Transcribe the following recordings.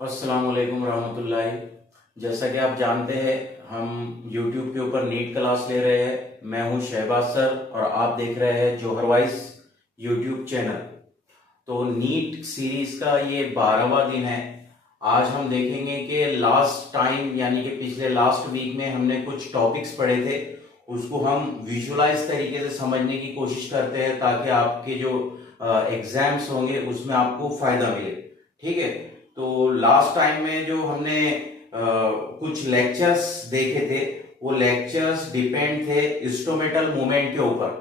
अस्सलाम वालेकुम रहमतुल्लाहि। जैसा कि आप जानते हैं, हम YouTube के ऊपर नीट क्लास ले रहे हैं। मैं हूं शहबाज सर और आप देख रहे हैं जोहर वाइस YouTube चैनल। तो नीट सीरीज का ये 12वां दिन है। आज हम देखेंगे कि लास्ट टाइम यानी कि पिछले लास्ट वीक में हमने कुछ टॉपिक्स पढ़े थे, उसको हम विजुअलाइज तरीके से समझने की कोशिश करते हैं ताकि आपके जो एग्जाम्स होंगे उसमें आपको फायदा मिले। ठीक है। तो लास्ट टाइम में जो हमने कुछ लेक्चर्स देखे थे, वो लेक्चर्स डिपेंड थे स्टोमेटल मूवमेंट के ऊपर,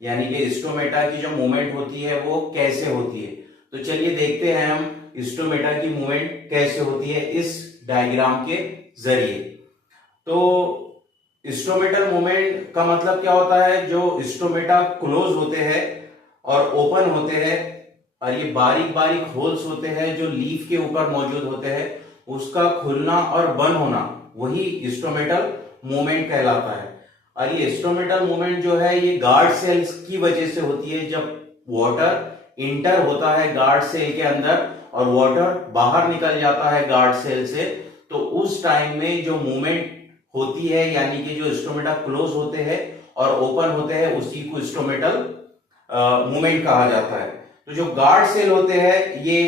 यानी कि स्टोमेटा की जो मूवमेंट होती है वो कैसे होती है। तो चलिए देखते हैं हम स्टोमेटा की मूवमेंट कैसे होती है इस डायग्राम के जरिए। तो स्टोमेटल मूवमेंट का मतलब क्या होता है, जो स्टोमेटा क्लोज होते हैं और ओपन होते हैं और ये बारीक बारीक होल्स होते हैं जो लीफ के ऊपर मौजूद होते हैं, उसका खुलना और बंद होना वही स्टोमेटल मूवमेंट कहलाता है। और ये स्टोमेटल मूवमेंट जो है ये गार्ड सेल्स की वजह से होती है। जब वाटर इंटर होता है गार्ड सेल के अंदर और वाटर बाहर निकल जाता है गार्ड सेल से, तो उस टाइम में जो मूवमेंट होती है यानी कि जो स्टोमेटा क्लोज होते हैं और ओपन होते हैं उसी को स्टोमेटल मूवमेंट कहा जाता है। तो जो गार्ड सेल होते हैं ये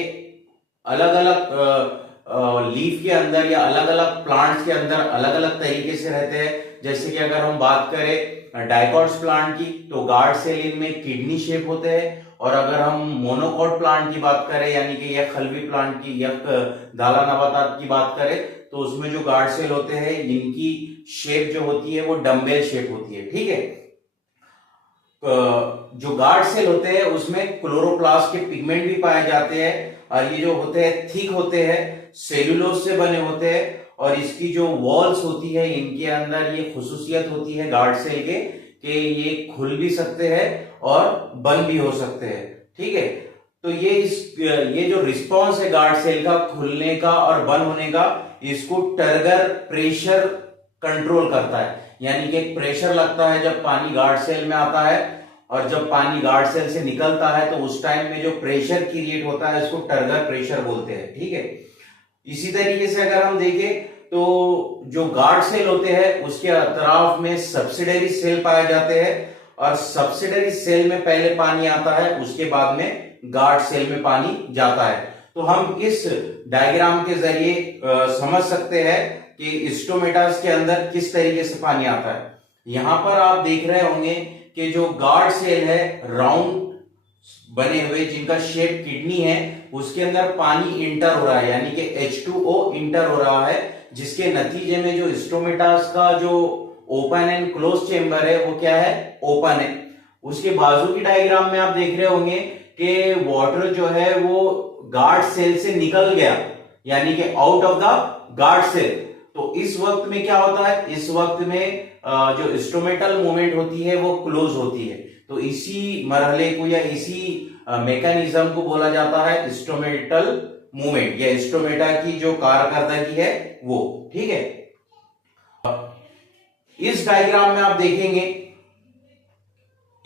अलग अलग लीफ के अंदर या अलग अलग प्लांट्स के अंदर अलग अलग तरीके से रहते हैं। जैसे कि अगर हम बात करें डाइकॉट्स प्लांट की, तो गार्ड सेल इनमें किडनी शेप होते हैं। और अगर हम मोनोकॉट प्लांट की बात करें यानी कि यक खलवी प्लांट की, यक दाला नबातात की बात करें, तो उसमें जो गार्ड सेल होते हैं इनकी शेप जो होती है वो डम्बेल शेप होती है। ठीक है। जो गार्ड सेल होते हैं उसमें क्लोरोप्लास्ट के पिगमेंट भी पाए जाते हैं और ये जो होते हैं थिक होते हैं, सेल्यूलोज से बने होते हैं। और इसकी जो वॉल्स होती है इनके अंदर ये खुसूसियत होती है गार्ड सेल के कि ये खुल भी सकते हैं और बंद भी हो सकते हैं। ठीक है। तो ये जो रिस्पॉन्स है गार्ड सेल का खुलने का और बंद होने का, इसको टर्गर प्रेशर कंट्रोल करता है। यानी कि एक प्रेशर लगता है जब पानी गार्ड सेल में आता है और जब पानी गार्ड सेल से निकलता है तो उस टाइम में जो प्रेशर क्रिएट होता है इसको टर्गर प्रेशर बोलते हैं। ठीक है। इसी तरीके से अगर हम देखें तो जो गार्ड सेल होते हैं उसके अतराफ में सब्सिडरी सेल पाए जाते हैं और सब्सिडरी सेल में पहले पानी आता है, उसके बाद में गार्ड सेल में पानी जाता है। तो हम इस डायग्राम के जरिए समझ सकते हैं कि स्टोमेटास के अंदर किस तरीके से पानी आता है। यहां पर आप देख रहे होंगे कि जो गार्ड सेल है राउंड बने हुए जिनका शेप किडनी है, उसके अंदर पानी इंटर हो रहा है यानी कि H2O इंटर हो रहा है, जिसके नतीजे में जो स्टोमेटास का जो ओपन एंड क्लोज चेंबर है वो क्या है, ओपन है। उसके बाजू की डायग्राम में आप देख रहे होंगे कि वाटर जो है वो गार्ड सेल से निकल गया यानी कि out of the guard cell. तो इस वक्त में क्या होता है, इस वक्त में जो स्टोमेटल मूवमेंट होती है वो क्लोज होती है। तो इसी मरहले को या इसी मैकेनिज्म को बोला जाता है स्टोमेटल मूवमेंट या स्टोमेटा की जो कार्यकर्दगी है वो। ठीक है। इस डायग्राम में आप देखेंगे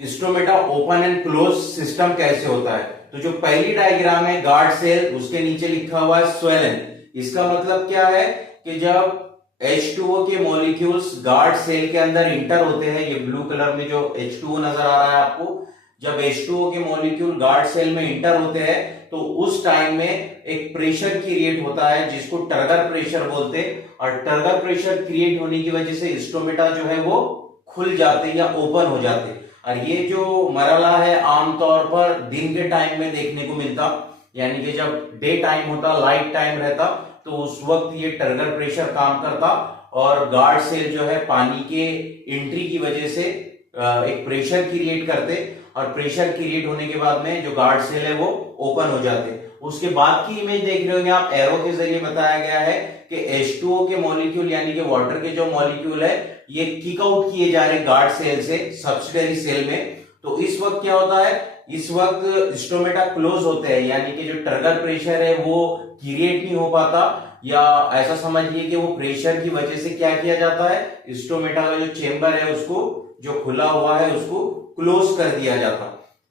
stomata open and close system कैसे होता है। तो जो पहली डायग्राम है गार्ड सेल, उसके नीचे लिखा हुआ है स्वेलन। इसका मतलब क्या है कि जब H2O के मॉलिक्यूल्स गार्ड सेल के अंदर इंटर होते हैं, ये ब्लू कलर में जो H2O नजर आ रहा है आपको, जब H2O के मॉलिक्यूल गार्ड सेल में इंटर होते हैं तो उस टाइम में एक प्रेशर क्रिएट होता है जिसको टर्गर प्रेशर बोलते हैं। और टर्गर प्रेशर क्रिएट होने की वजह से स्टोमेटा जो है वो खुल जाते या ओपन हो जाते। और ये जो मरहला है आमतौर पर दिन के टाइम में देखने को मिलता, यानी कि जब डे टाइम होता, लाइट टाइम रहता, तो उस वक्त ये टर्गर प्रेशर काम करता और गार्ड सेल जो है पानी के एंट्री की वजह से एक प्रेशर क्रिएट करते और प्रेशर क्रिएट होने के बाद में जो गार्ड सेल है वो ओपन हो जाते। उसके बाद की इमेज देख रहे होंगे आप, एरो के जरिए बताया गया है कि H2O के मॉलिक्यूल यानी कि वाटर के जो मॉलिक्यूल है ये किक आउट किए जा रहे गार्ड सेल से सब्सिडरी सेल में। तो इस वक्त क्या होता है, इस वक्त स्टोमेटा क्लोज होते हैं यानी कि जो टर्गर प्रेशर है वो क्रिएट नहीं हो पाता, या ऐसा समझिए कि वो प्रेशर की वजह से क्या किया जाता है, स्टोमेटा का जो चेंबर है उसको जो खुला हुआ है उसको क्लोज कर दिया जाता।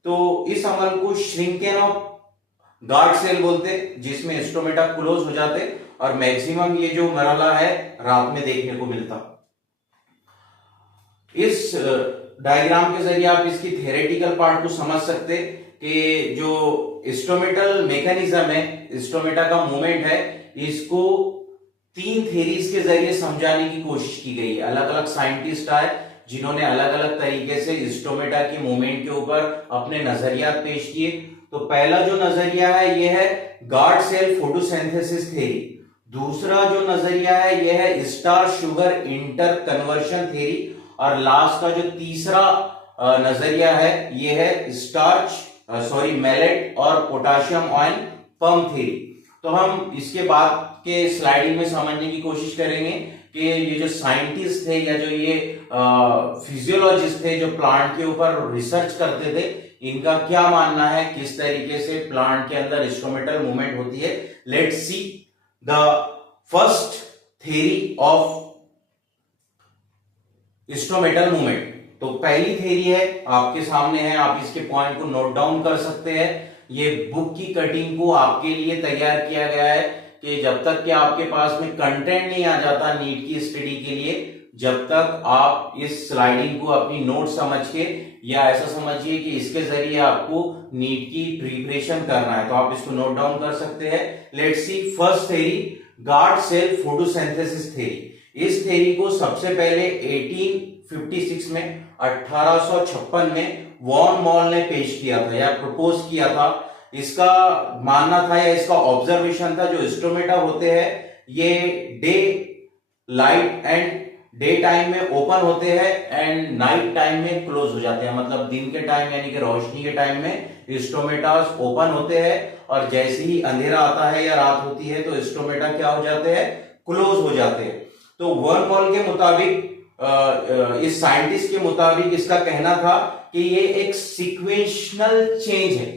तो इस अमल को श्रिंकेन ऑफ गार्ड सेल बोलते, जिसमें स्टोमेटा क्लोज हो जाते, और मैक्सिमम ये जो मरहला है रात में देखने को मिलता। इस डायग्राम के जरिए आप इसकी थ्योरेटिकल पार्ट को समझ सकते कि जो स्टोमेटल मैकेनिज्म है, स्टोमेटा का मूवमेंट है, इसको 3 थ्योरीज के जरिए समझाने की कोशिश की गई है। अलग अलग साइंटिस्ट आए जिन्होंने अलग अलग तरीके से स्टोमेटा की मूवमेंट के ऊपर अपने नजरिया पेश किए। तो पहला जो नजरिया है ये है गार्ड सेल फोटोसिंथेसिस थ्योरी। दूसरा जो नजरिया है ये है star sugar inter conversion theory. और लास्ट का जो तीसरा नजरिया है ये है मैलेट और पोटाशियम आयन पंप थ्योरी। तो हम इसके बाद के स्लाइडिंग में समझने की कोशिश करेंगे कि ये जो साइंटिस्ट थे या जो ये फिजियोलॉजिस्ट थे जो प्लांट के ऊपर रिसर्च करते थे, इनका क्या मानना है, किस तरीके से प्लांट के अंदर स्टोमेटल मूवमेंट होती है। Let's see the first theory of stomatal movement. तो पहली थ्योरी है आपके सामने है, आप इसके पॉइंट को नोट डाउन कर सकते हैं। ये बुक की कटिंग को आपके लिए तैयार किया गया है कि जब तक कि आपके पास में कंटेंट नहीं आ जाता नीट की स्टडी के लिए, जब तक आप इस स्लाइडिंग को अपनी नोट समझ के, या ऐसा समझिए कि इसके जरिए आपको नीट की प्रिपरेशन करना है, तो आप इसको नोट डाउन कर सकते हैं। Let's see first theory, guard cell photosynthesis theory. इस थ्योरी को सबसे पहले 1856 में 1856 में वॉन मॉल ने पेश किया था या प्रपोज किया था। इसका मानना था या इसका ऑब्जर्वेशन था जो स्टोमेटा होते हैं ये day light and day time में ओपन होते हैं एंड नाइट टाइम में क्लोज हो जाते हैं। मतलब दिन के टाइम यानी कि रोशनी के टाइम में स्टोमेटास ओपन होते हैं और जैसे ही अंधेरा आता है या रात होती है तो स्टोमेटा क्या हो जाते हैं, क्लोज हो जाते हैं। तो वॉन मॉल के मुताबिक, इस साइंटिस्ट के मुताबिक इसका कहना था कि ये एक सीक्वेंशनल चेंज है,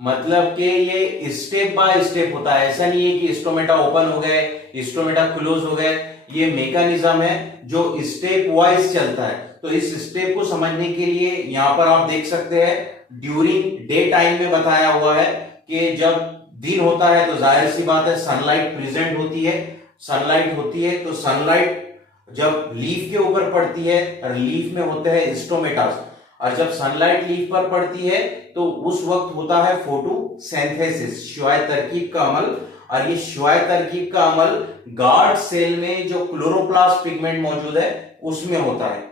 मतलब कि ये स्टेप बाय स्टेप होता है। ऐसा नहीं है कि स्टोमेटा ओपन हो गए स्टोमेटा क्लोज हो गए, ये मैकेनिज्म है जो स्टेप वाइज चलता है। तो इस स्टेप को समझने के लिए यहां पर आप देख सकते हैं ड्यूरिंग डे टाइम में बताया हुआ है कि जब दिन होता है तो जाहिर सी बात है सनलाइट प्रेजेंट होती है, सनलाइट होती है, तो सनलाइट जब लीफ के ऊपर पड़ती है और लीफ में होते हैं स्टोमेटास, और जब सनलाइट लीफ पर पड़ती है तो उस वक्त होता है फोटोसिंथेसिस, श्वेत तरकीब का अमल। और ये श्वेत तरकीब का अमल गार्ड सेल में जो क्लोरोप्लास्ट पिगमेंट मौजूद है उसमें होता है,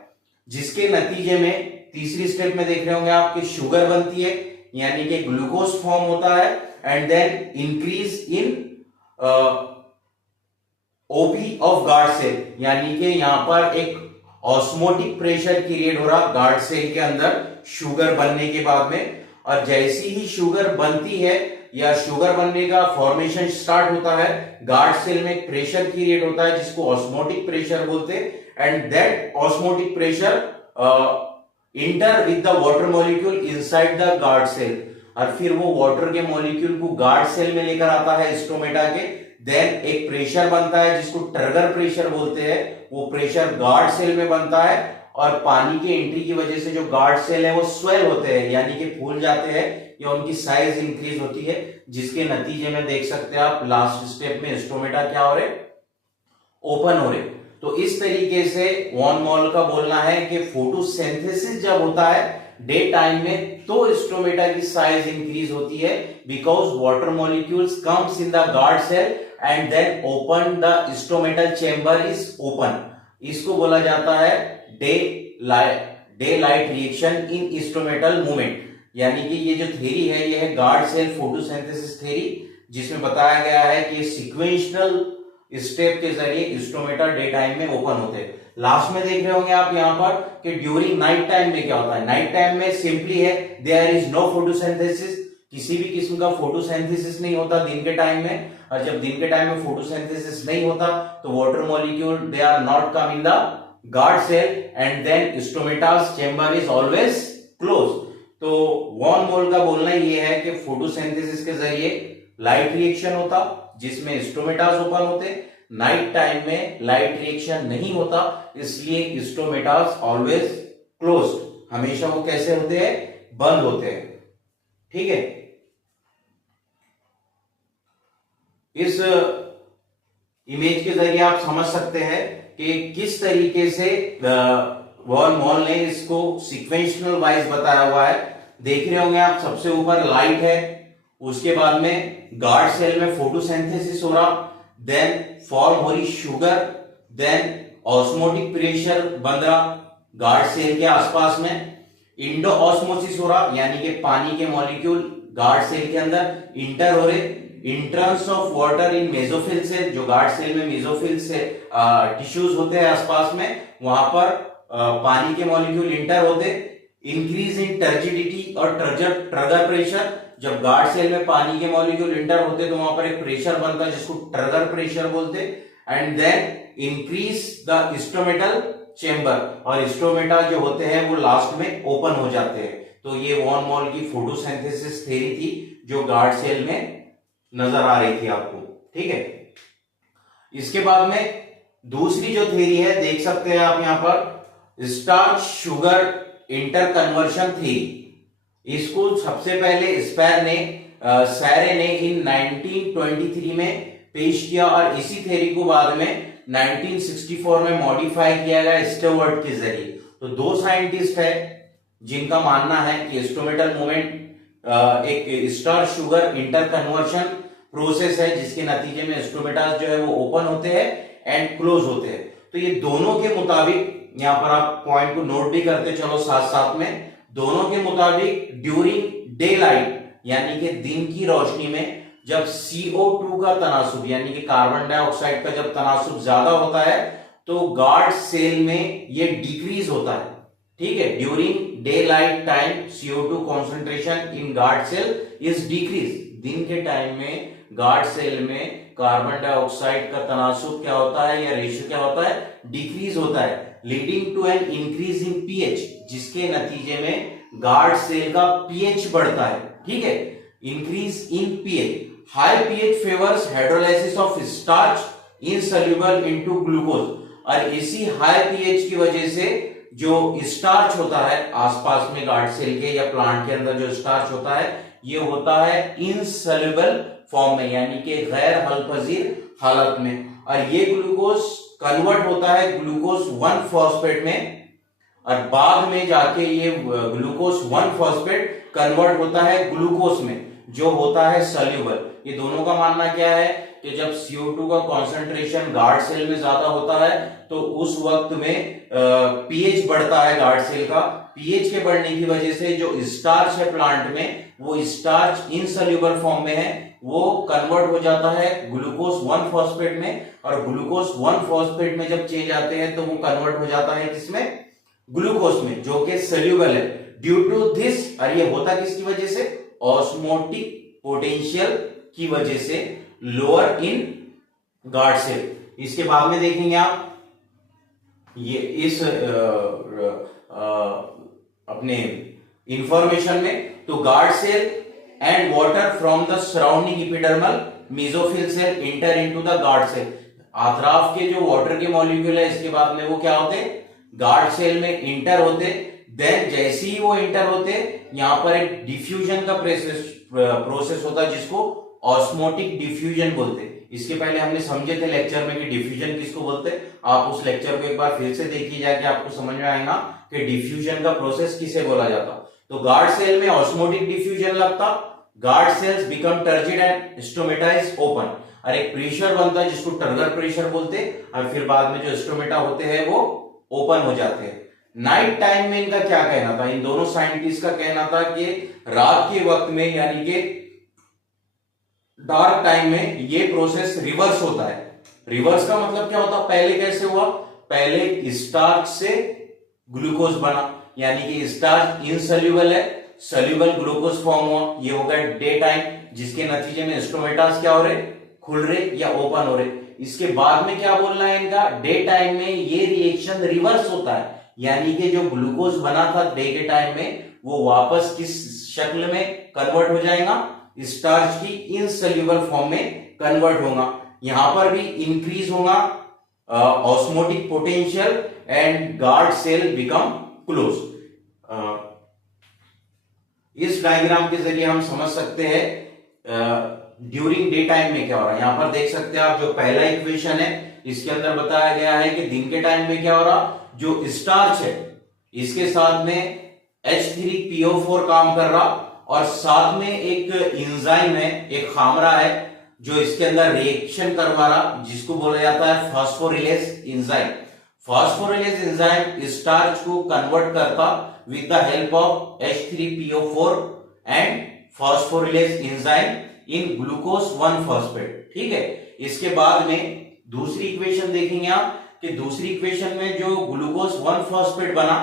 जिसके नतीजे में तीसरी स्टेप में देख रहे होंगे आप कि शुगर बनती है यानी कि ग्लूकोज फॉर्म होता है and then increase in OP of guard cell, यानी कि यहां पर एक ऑस्मोटिक प्रेशर क्रिएट हो रहा गार्ड सेल के अंदर शुगर बनने के बाद में। और जैसी ही शुगर बनती है या शुगर बनने का फॉर्मेशन स्टार्ट होता है, गार्ड सेल में एक प्रेशर क्रिएट होता है जिसको ऑस्मोटिक प्रेशर बोलते हैं and that osmotic pressure enter with the water molecule inside the guard cell, और फिर वो वाटर के मॉलिक्यूल को गार्ड सेल में लेकर आता है स्टोमेटा के। देन एक प्रेशर बनता है जिसको टर्गर प्रेशर बोलते हैं, वो प्रेशर गार्ड सेल में बनता है और पानी की एंट्री की वजह से जो गार्ड सेल है वो स्वेल होते हैं यानी कि फूल जाते हैं या उनकी साइज इंक्रीज होती है, जिसके नतीजे में देख सकते हैं आप लास्ट स्टेप में स्टोमेटा क्या हो रहे, ओपन हो रहे। तो इस तरीके से वॉन मॉल का बोलना है कि फोटोसिंथेसिस जब होता है डे टाइम में तो स्टोमेटा की साइज इंक्रीज होती है because water molecules comes in the guard cell and then open the stomatal chamber is open. इसको बोला जाता है day light reaction in stomatal movement. यानी कि ये जो थ्योरी है ये है गार्ड सेल फोटोसिंथेसिस थ्योरी, जिसमें बताया गया है कि सिक्वेंशनल स्टेप के जरिए स्टोमेटा डे टाइम में ओपन होते हैं। लास्ट में देख रहे होंगे आप यहाँ पर कि ड्यूरिंग नाइट टाइम में क्या होता है। नाइट टाइम में सिंपली है देयर इज नो फोटोसिंथेसिस, किसी भी किस्म का फोटोसिंथेसिस नहीं होता दिन के टाइम में। और जब दिन के टाइम में फोटोसिंथेसिस नहीं होता तो water molecule they are not come in the guard cell and then stomatas chamber is always close. तो वॉन मॉल का बोलना ये है कि फोटोसिंथेसिस के जरिए लाइट रिएक्शन होता जिसमें स्टोमेटास ओपन होते, नाइट टाइम में लाइट रिएक्शन नहीं होता इसलिए स्टोमेटास ऑलवेज क्लोज, हमेशा वो कैसे होते हैं, बंद होते हैं। ठीक है, इस इमेज के जरिए आप समझ सकते हैं कि किस तरीके से वॉन मॉल ने इसको सीक्वेंशियल वाइज बताया हुआ है। देख रहे होंगे आप, सबसे ऊपर लाइट है, उसके बाद में गार्ड सेल में फोटोसिंथेसिस हो रहा, देन फॉर्म हो रही शुगर, देन ऑस्मोटिक प्रेशर बन रहा गार्ड सेल के आसपास में, इंडो ऑस्मोसिस हो रहा यानी कि पानी के मॉलिक्यूल गार्ड सेल के अंदर इंटर हो रहे, entrance of water in mesophyll cell, जो गार्ड सेल में मेसोफिल से टिश्यूज होते हैं आसपास में, वहां पर पानी के मॉलिक्यूल इंटर होते, इंक्रीज इन टर्जिडिटी और ट्रिगर प्रेशर, जब गार्ड सेल में पानी के मॉलिक्यूल इंटर होते तो वहां पर एक प्रेशर बनता है जिसको ट्रिगर प्रेशर बोलते, and then increase the stomatal chamber, और स्टोमेटा जो होते हैं वो लास्ट में ओपन हो जाते हैं। तो ये वॉन मॉल की फोटोसिंथेसिस थ्योरी थी जो गार्ड सेल में नजर आ रही थी आपको, ठीक है। इसके बाद में दूसरी जो थ्योरी है, देख सकते हैं आप यहां पर, starch sugar inter conversion theory. इसको सबसे पहले सैरे ने इन 1923 में पेश किया और इसी थ्योरी को बाद में 1964 में मॉडिफाई किया गया स्टुअर्ट के जरिए। तो दो साइंटिस्ट है जिनका मानना है कि स्टोमेटल मूवमेंट एक starch sugar inter conversion process है जिसके नतीजे में स्टोमेटास जो है वो ओपन होते हैं एंड क्लोज होते हैं। तो ये दोनों के मुताबिक, यहां पर आप पॉइंट को नोट भी करते चलो साथ साथ में, दोनों के मुताबिक ड्यूरिंग डे लाइट यानी कि दिन की रोशनी में जब CO2 का तनासुब यानी कि कार्बन डाइऑक्साइड का जब तनासुब ज्यादा होता है तो गार्ड सेल में ये डिक्रीज होता है, ठीक है। During day light time CO2 concentration in guard cell is decrease. दिन के टाइम में गार्ड सेल में कार्बन डाइऑक्साइड का तनासुब क्या होता है या रेशियो क्या होता है, डिक्रीज होता है, leading to an increase in pH, जिसके नतीजे में गार्ड सेल का पीएच बढ़ता है, ठीक है। Increase in pH, high pH favours hydrolysis of starch insoluble into glucose, और इसी हाई पीएच की वजह से जो स्टार्च होता है आसपास में गार्ड सेल के या प्लांट के अंदर जो स्टार्च होता है ये होता है इनसॉल्युबल फॉर्म में यानी कि गैर हलपजीर हालत में, और ये ग्लूकोज कन्वर्ट होता है ग्लूकोज 1 फॉस्फेट में, और बाद में जाके ये ग्लूकोज 1 फॉस्फेट कन्वर्ट होता है ग्लूकोज में जो होता है सॉल्युबल। ये दोनों का मानना क्या है कि जब CO2 का कॉन्सेंट्रेशन गार्ड सेल में ज्यादा होता है तो उस वक्त में पीएच बढ़ता है गार्ड सेल का, पीएच के बढ़ने की वजह से जो स्टार्च है प्लांट में वो स्टार्च इनसॉल्युबल फॉर्म में है, वो कन्वर्ट हो जाता है ग्लूकोज 1 फॉस्फेट में, और ग्लूकोज 1 फॉस्फेट में जब चेंज आते हैं तो वो कन्वर्ट हो जाता है किसमें, ग्लूकोज में, जो कि सॉल्युबल है। ड्यू टू दिस, और ये होता किसकी वजह से, ऑस्मोटिक पोटेंशियल की वजह से लोअर इन गार्ड सेल। इसके बाद में देखेंगे आप ये इस अपने इंफॉर्मेशन में, तो guard cell and water from the surrounding epidermal mesophyll cell inter into the guard cell, अतराफ के जो वाटर के मॉलिक्यूल है इसके बाद में वो क्या होते, गार्ड सेल में इंटर होते, देन जैसे ही वो इंटर होते यहां पर एक डिफ्यूजन का प्रोसेस होता है जिसको ऑस्मोटिक डिफ्यूजन बोलते। इसके पहले हमने समझे थे लेक्चर में कि डिफ्यूजन किसको बोलते, आप उस लेक्चर को एक बार फिर से देखिए जाके आपको समझ में आएगा कि डिफ्यूजन का प्रोसेस किसे बोला जाता। तो गार्ड सेल में ऑस्मोटिक डिफ्यूजन लगता, guard cells become turgid and stomata is open, और एक प्रेशर बनता है जिसको टर्गर प्रेशर बोलते, और फिर बाद में जो स्टोमेटा होते हैं वो ओपन हो जाते हैं। नाइट टाइम में इनका क्या कहना था, इन दोनों साइंटिस्ट का कहना था कि रात के वक्त में यानी कि डार्क टाइम में ये प्रोसेस रिवर्स होता है। रिवर्स का मतलब क्या होता, पहले कैसे हुआ, पहले स्टार्च से ग्लूकोज बना यानी कि स्टार्च इनसॉल्युबल है, सॉल्युबल ग्लूकोज फॉर्म हुआ, ये हो गया डे टाइम, जिसके नतीजे में स्टोमेटास क्या हो रहे, खुल रहे या ओपन हो रहे। इसके बाद में क्या बोलना है इनका, डे टाइम में ये रिएक्शन रिवर्स होता है यानी कि जो ग्लूकोज बना था डे के टाइम में वो वापस किस शक्ल में कन्वर्ट हो जाएगा, स्टार्च की इनसॉल्युबल फॉर्म में कन्वर्ट होगा। यहां पर भी इंक्रीज होगा osmotic potential and guard cell become close. इस डायग्राम के जरिए हम समझ सकते हैं ड्यूरिंग डे टाइम में क्या हो रहा है। यहां पर देख सकते हैं आप, जो पहला इक्वेशन है इसके अंदर बताया गया है कि दिन के टाइम में क्या हो रहा, जो स्टार्च है इसके साथ में H3PO4 काम कर रहा, और साथ में एक एंजाइम है, एक खामरा है जो इसके अंदर रिएक्शन करवा रहा, जिसको बोला जाता है phosphorylase enzyme. Phosphorylase enzyme starch को कन्वर्ट करता with the help of H3PO4 and phosphorylase enzyme in glucose 1 phosphate. ठीक है, इसके बाद में दूसरी इक्वेशन देखेंगे आप कि दूसरी इक्वेशन में जो ग्लूकोज 1 फॉस्फेट बना,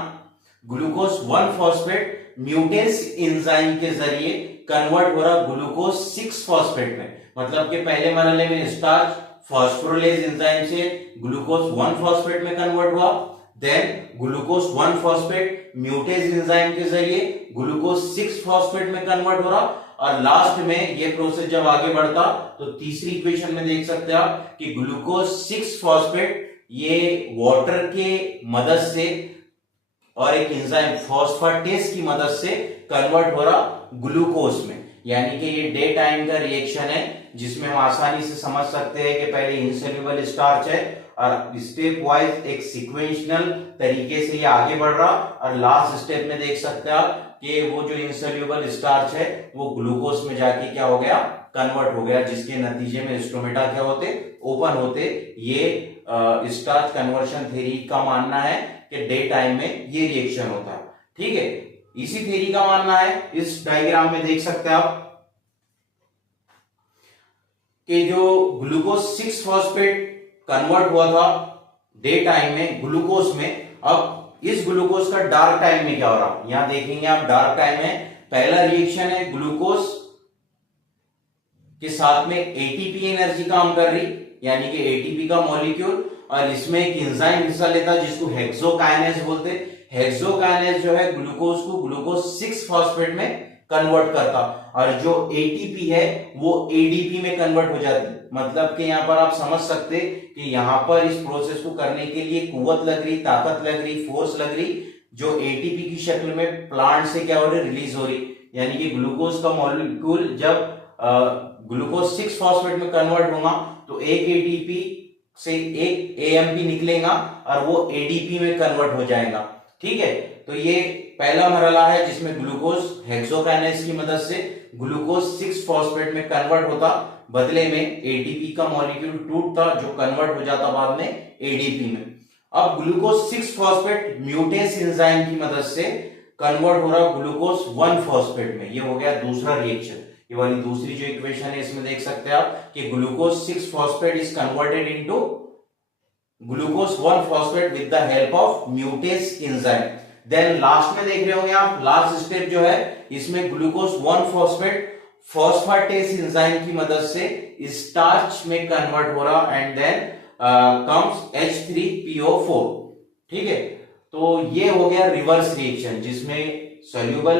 ग्लूकोज 1 फॉस्फेट म्यूटेस एंजाइम के जरिए कन्वर्ट हो रहा ग्लूकोज 6 फॉस्फेट में। मतलब कि पहले मरहले में स्टार्च फास्फोरिलेज एंजाइम से ग्लूकोज 1 फॉस्फेट में कन्वर्ट हुआ, देन ग्लूकोज 1 फॉस्फेट म्यूटेस एंजाइम के जरिए ग्लूकोज 6 फॉस्फेट में कन्वर्ट हो रहा, और लास्ट में ये प्रोसेस जब आगे बढ़ता तो तीसरी इक्वेशन में देख सकते हैं आप कि ग्लूकोज 6 फॉस्फेट ये वाटर के मदद से और एक एंजाइम फॉस्फेटेस की मदद से कन्वर्ट हो रहा ग्लूकोज में। यानी कि ये डे टाइम का रिएक्शन है, जिसमें हम आसानी से समझ सकते हैं कि पहले इनसोल्यूबल स्टार्च है और स्टेप वाइज एक सीक्वेंशियल तरीके से ये आगे बढ़ रहा, और लास्ट स्टेप में देख सकते हैं आप कि वो जो इनसोल्यूबल स्टार्च है वो ग्लूकोज में जाके क्या हो गया, कन्वर्ट हो गया, जिसके नतीजे में स्टोमेटा क्या होते, ओपन होते। ये स्टार्च कन्वर्शन थ्योरी का मानना है कि डे टाइम में ये रिएक्शन होता है। ठीक है, इसी थ्योरी का मानना है, इस डायग्राम में देख सकते हैं आप कि जो ग्लूकोज 6 फॉस्फेट कन्वर्ट हुआ था डे टाइम में ग्लूकोज में, अब इस ग्लूकोज का डार्क टाइम में क्या हो रहा, यहां देखेंगे आप डार्क टाइम में पहला रिएक्शन है ग्लूकोज के साथ में एटीपी एनर्जी काम कर रही, यानी कि एटीपी का मॉलिक्यूल, और इसमें एक एंजाइम हिस्सा लेता है जिसको हेक्सोकाइनेज बोलते हैं। हेक्सोकाइनेज जो है ग्लूकोज को ग्लूकोज 6 फॉस्फेट में कन्वर्ट करता, और जो एटीपी है वो एडीपी में कन्वर्ट हो जाती। मतलब कि यहां पर आप समझ सकते कि यहां पर इस प्रोसेस को करने के लिए कुव्वत लग रही, ताकत लग रही, फोर्स लग रही, जो एटीपी की शक्ल में प्लांट से क्या हो रही, रिलीज हो रही। यानी कि ग्लूकोज का मॉलिक्यूल जब ग्लूकोज 6 फॉस्फेट में कन्वर्ट होगा तो एक एटीपी से एक एएमपी निकलेगा और वो एडीपी में कन्वर्ट हो जाएगा। ठीक है, तो ये पहला मरहला है जिसमें ग्लूकोज हेक्सोकाइनेज की मदद से ग्लूकोज 6 फॉस्फेट में कन्वर्ट होता, बदले में एटीपी का मॉलिक्यूल टूटता जो कन्वर्ट हो जाता बाद में एडीपी में। अब ग्लूकोज 6 फॉस्फेट म्यूटेस एंजाइम की मदद से कन्वर्ट हो रहा ग्लूकोज 1 फॉस्फेट में। ये हो गया दूसरा रिएक्शन। ये वाली दूसरी जो इक्वेशन है इसमें देख सकते हैं आप कि glucose 6 phosphate is converted into glucose 1 phosphate with the help of mutase enzyme. Then last में देख रहे होंगे आप, लास्ट स्टेप जो है इसमें ग्लूकोज 1 फॉस्फेट फॉस्फेटेस एंजाइम की मदद से स्टार्च में कन्वर्ट हो रहा, एंड देन कम्स H3PO4। ठीक है, तो ये हो गया रिवर्स रिएक्शन जिसमें सोल्यूबल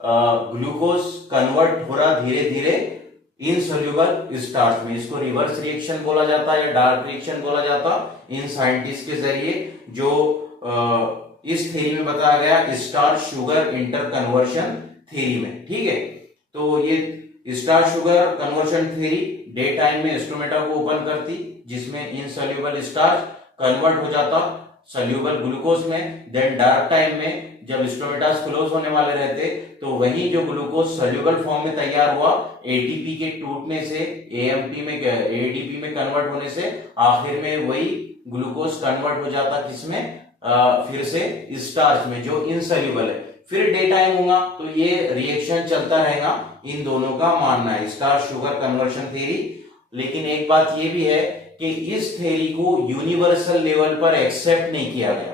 ग्लूकोज कन्वर्ट हो रहा धीरे धीरे इनसोल्यूबल स्टार्च में। इसको रिवर्स रिएक्शन बोला जाता है या डार्क रिएक्शन बोला जाता इन साइंटिस्ट के जरिए, जो इस थ्योरी में बताया गया starch sugar inter conversion theory में। ठीक है, तो ये starch sugar conversion theory day time में स्टोमेटा को ओपन करती, जिसमें इनसोल्यूबल स्टार्च कन्वर्ट हो जाता सोल्यूबल ग्लूकोज में। देन डार्क टाइम में जब स्टोमेटास क्लोज होने वाले रहते तो वही जो ग्लूकोज सोल्यूबल फॉर्म में तैयार हुआ एटीपी के टूटने से एएमपी में एडीपी में कन्वर्ट होने से आखिर में वही ग्लूकोज कन्वर्ट हो जाता किसमें, फिर से स्टार्च में जो इनसोल्यूबल है। फिर डे टाइम होगा तो ये रिएक्शन चलता रहेगा, इन दोनों का मानना है स्टार्च शुगर कन्वर्शन थ्योरी। लेकिन एक बात ये भी है कि इस थ्योरी को यूनिवर्सल लेवल पर एक्सेप्ट नहीं किया गया,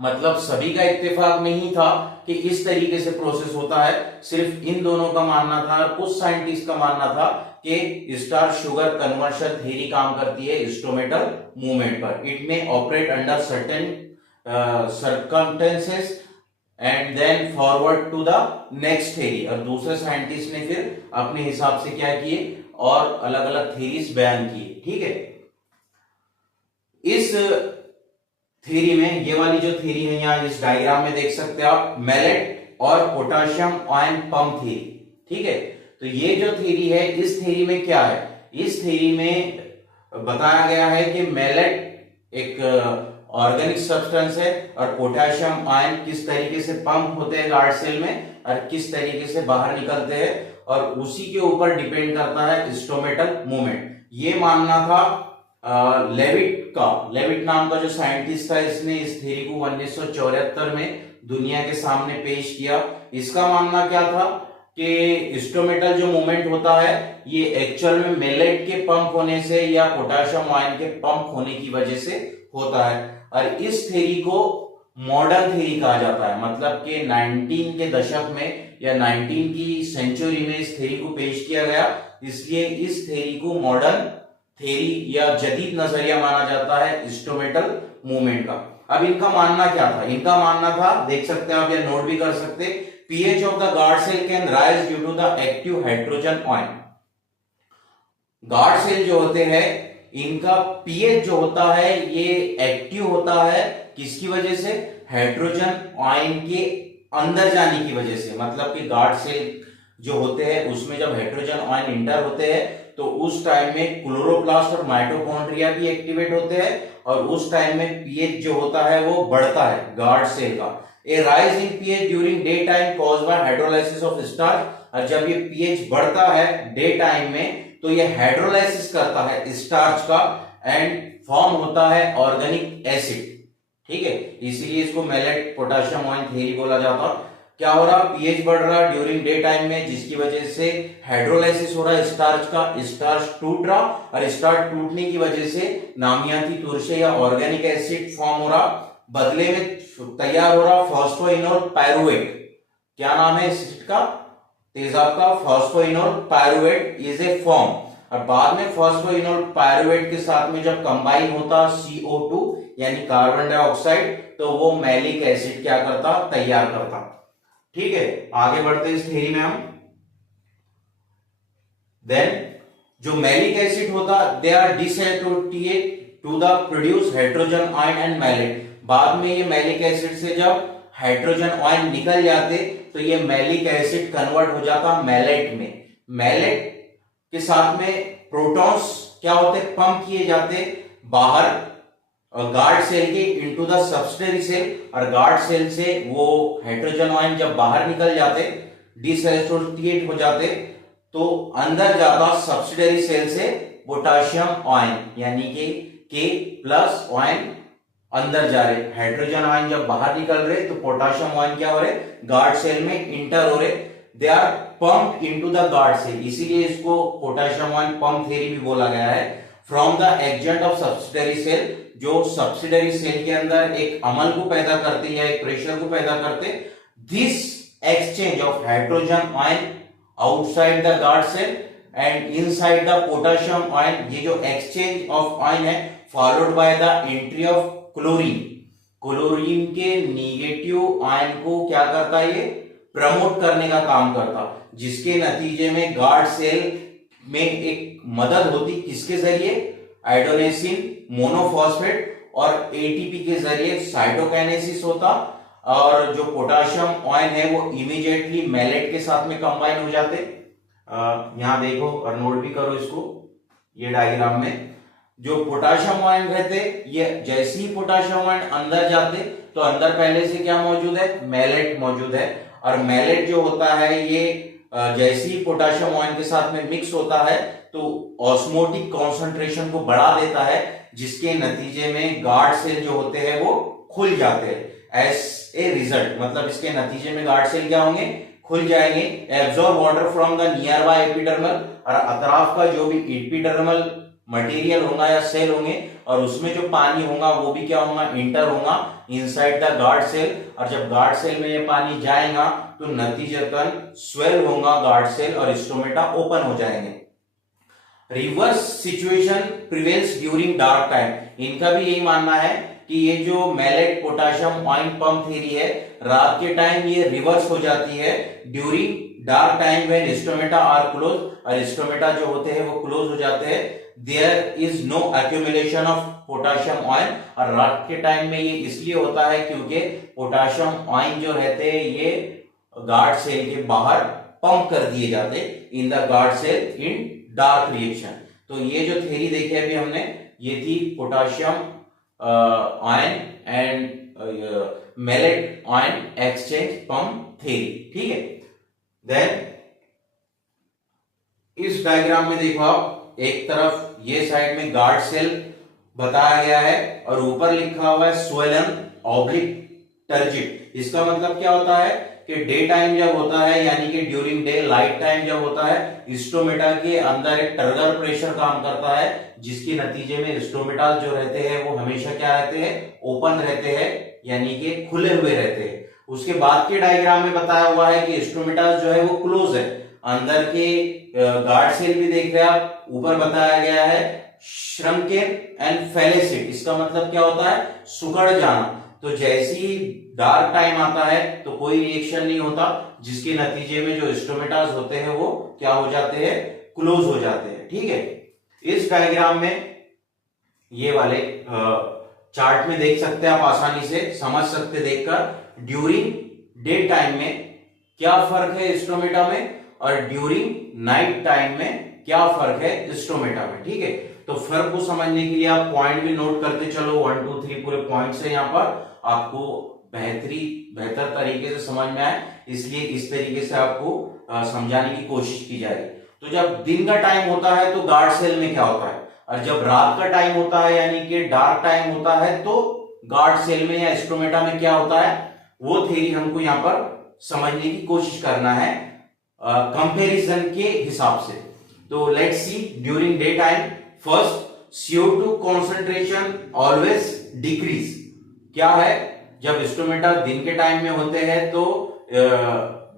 मतलब सभी का इत्तेफाक नहीं था कि इस तरीके से प्रोसेस होता है। सिर्फ इन दोनों का मानना था, कुछ साइंटिस्ट का मानना था कि स्टार्च शुगर कन्वर्शन थ्योरी काम करती है स्टोमेटल मूवमेंट पर। It may operate under certain circumstances and then forward to the next theory. और दूसरे साइंटिस्ट ने फिर अपने हिसाब से क्या किए और अलग अलग थ्योरीज बयान किए। ठीक है, इस थ्योरी में ये वाली जो थ्योरी है यहाँ इस डायग्राम में देख सकते हैं आप, मेलेट और पोटेशियम आयन पंप थ्योरी। ठीक है, तो ये जो थ्योरी है, इस थ्योरी में क्या है, इस थ्योरी में बताया गया है कि मैलेट एक ऑर्गेनिक सब्सटेंस है और पोटेशियम आयन किस तरीके से पंप होते हैं गार्ड सेल में और किस तरीके से बाहर निकलते हैं, और उसी के ऊपर डिपेंड करता है स्टोमेटल मूवमेंट। ये मानना था लेविट नाम का जो साइंटिस्ट था, इसने इस थ्योरी को 1974 में दुनिया के सामने पेश किया। इसका मानना क्या था कि स्टोमेटल जो मूवमेंट होता है ये एक्चुअल में मैलेट के पंप होने से या पोटेशियम आयन के पंप होने की वजह से होता है। और इस थ्योरी को मॉडर्न थ्योरी कहा जाता है, मतलब कि 19 के दशक में या 19 की सेंचुरी में इस थ्योरी को पेश किया गया, इसलिए इस थ्योरी को मॉडर्न थ्योरी या जदीद नजरिया माना जाता है स्टोमेटल मूवमेंट का। अब इनका मानना क्या था, इनका मानना था, देख सकते हैं आप, या नोट भी कर सकते, pH of the guard cell can rise due to the active hydrogen ion। Guard cell जो होते हैं इनका pH जो होता है ये एक्टिव होता है, किसकी वजह से, हाइड्रोजन आयन के अंदर जाने की वजह से। मतलब कि गार्ड सेल जो होते हैं उसमें जब हाइड्रोजन आयन इंटर होते हैं तो उस टाइम में क्लोरोप्लास्ट और माइटोकॉन्ड्रिया भी एक्टिवेट होते हैं, और उस टाइम में पीएच जो होता है वो बढ़ता है गार्ड सेल का। A rise in pH during day time caused by hydrolysis of starch. और जब ये पीएच बढ़ता है डे टाइम में तो ये हाइड्रोलाइसिस करता है स्टार्च का एंड फॉर्म होता है ऑर्गेनिक एसिड। ठीक है, इसीलिए इसको मैलेट पोटेशियम आयन थ्योरी बोला जाता है। क्या हो रहा, पीएच बढ़ रहा ड्यूरिंग डे टाइम में, जिसकी वजह से हाइड्रोलाइसिस हो रहा है स्टार्च का, स्टार्च टूट रहा, और स्टार्च टूटने की वजह से नामियाती तौर से या ऑर्गेनिक एसिड फॉर्म हो रहा, बदले में तैयार हो रहा फॉस्फोइनोल पायरुवेट। क्या नाम है एसिड का, तेजाब का, phosphoenol pyruvate is a form. और बाद में फॉस्फोइनोल पायरुवेट के साथ में जब कंबाइन होता CO2 यानी कार्बन डाइऑक्साइड, तो वो मैलिक एसिड क्या करता, तैयार करता। ठीक है, आगे बढ़ते हैं इस थ्योरी में हम। देन जो मैलिक एसिड होता, they are dissociate to the produce hydrogen ion and malate. बाद में ये मैलिक एसिड से जब हाइड्रोजन आयन निकल जाते तो ये मैलिक एसिड कन्वर्ट हो जाता मैलेट में। मैलेट के साथ में प्रोटॉन्स क्या होते, पंप किए जाते बाहर गार्ड सेल के इनटू द सब्सिडरी सेल, और गार्ड सेल से वो हाइड्रोजन आयन जब बाहर निकल जाते, डिसएसोसिएट हो जाते, तो अंदर जाता सब्सिडरी सेल से पोटेशियम आयन, यानी कि K+ आयन अंदर जा रहे। हाइड्रोजन आयन जब बाहर निकल रहे तो पोटेशियम आयन क्या हो रहे, गार्ड सेल में इंटर हो रहे, they are pumped into the guard cell. इसीलिए इसको पोटेशियम आयन पंप थ्योरी भी बोला गया है। From the adjacent of subsidiary cell, जो सब्सिडरी सेल के अंदर एक अमल को पैदा करते या एक प्रेशर को पैदा करते, this exchange of hydrogen ion outside the guard cell and inside the potassium ion, ये जो एक्सचेंज ऑफ आयन है followed by the entry of chlorine. Chlorine के निगेटिव आयन को क्या करता है, ये प्रमोट करने का काम करता, जिसके नतीजे में गार्ड सेल में एक मदद होती, किसके जरिए, एडेनोसिन मोनोफॉस्फेट और एटीपी के जरिए साइटोकाइनेसिस होता, और जो पोटेशियम आयन है वो इमीडिएटली मैलेट के साथ में कंबाइन हो जाते। यहां देखो और नोट भी करो इसको, ये डायग्राम में जो पोटेशियम आयन रहते, ये जैसे ही पोटेशियम आयन अंदर जाते तो अंदर पहले से क्या मौजूद है, मैलेट मौजूद है, और मैलेट जो होता है ये जैसे ही पोटेशियम आयन के साथ में मिक्स होता है तो ऑस्मोटिक कॉन्सेंट्रेशन को बढ़ा देता है, जिसके नतीजे में गार्ड सेल जो होते हैं वो खुल जाते हैं। एज ए रिजल्ट, मतलब इसके नतीजे में गार्ड सेल क्या होंगे, खुल जाएंगे, absorb water from the near by epidermal, और अतराफ का जो भी एपिडर्मल मटेरियल होगा या सेल होंगे, और उसमें जो पानी होगा वो भी क्या होगा, इंटर होगा इनसाइड द गार्ड सेल, और जब गार्ड सेल में ये पानी जाएगा तो नतीजतन स्वेल होगा गार्ड सेल और स्टोमेटा ओपन हो जाएंगे। Reverse situation prevails during dark time, इनका भी यही मानना है कि ये जो malate potassium ion pump theory है, रात के टाइम ये रिवर्स हो जाती है during dark time when stomata are close, और स्टोमेटा जो होते हैं वो क्लोज हो जाते हैं, there is no accumulation of potassium ion. और रात के टाइम में ये इसलिए होता है क्योंकि पोटेशियम आयन जो रहते हैं ये गार्ड सेल के बाहर पंप कर दिए जाते in the guard cell in dark reaction. तो ये जो थ्योरी देखी अभी हमने, ये थी potassium ion and malate ion exchange pump theory, ठीक है। देन इस डायग्राम में देखो आप, एक तरफ ये साइड में गार्ड सेल बताया गया है और ऊपर लिखा हुआ है स्वेलन ऑब्लिक टर्जिट। इसका मतलब क्या होता है कि डे टाइम जब होता है, यानी कि ड्यूरिंग डे लाइट टाइम जब होता है, स्टोमेटा के अंदर एक टर्गर प्रेशर काम करता है, जिसके नतीजे में स्टोमेटा जो रहते हैं वो हमेशा क्या रहते हैं, ओपन रहते हैं, यानी कि खुले हुए रहते हैं। उसके बाद के डायग्राम में बताया हुआ है कि स्टोमेटा जो है वो क्लोज है। अंदर के गार्ड सेल भी देख रहे हैं आप, ऊपर बताया गया है श्रंकेन एंड फैलेसिड। इसका मतलब क्या होता है, सुगड़ जाना। तो जैसे ही डार्क टाइम आता है तो कोई रिएक्शन नहीं होता, जिसके नतीजे में जो स्टोमेटास होते हैं वो क्या हो जाते हैं, क्लोज हो जाते हैं, ठीक है। इस डायग्राम में ये वाले चार्ट में देख सकते हैं आप, आसानी से समझ सकते देखकर, ड्यूरिंग डे टाइम में क्या फर्क है स्टोमेटा में और ड्यूरिंग नाइट टाइम में क्या फर्क है स्टोमेटा में, ठीक है। तो फर्क को समझने के लिए आप पॉइंट भी नोट करते चलो, 1 2 3 पूरे पॉइंट्स है यहाँ पर, आपको बेहतर तरीके से समझ में आए, इसलिए इस तरीके से आपको समझाने की कोशिश की जा रही है। तो जब दिन का टाइम होता है तो गार्ड सेल में क्या होता है, और जब रात का टाइम होता है यानी कि डार्क टाइम होता है तो गार्ड सेल में या स्टोमेटा में क्या होता है, वो थ्योरी हमको यहाँ पर समझने की कोशिश करना है कंपैरिजन के हिसाब से। तो let's C during day time, first CO2 concentration always decrease. क्या है, जब स्टोमेटा दिन के टाइम में होते हैं तो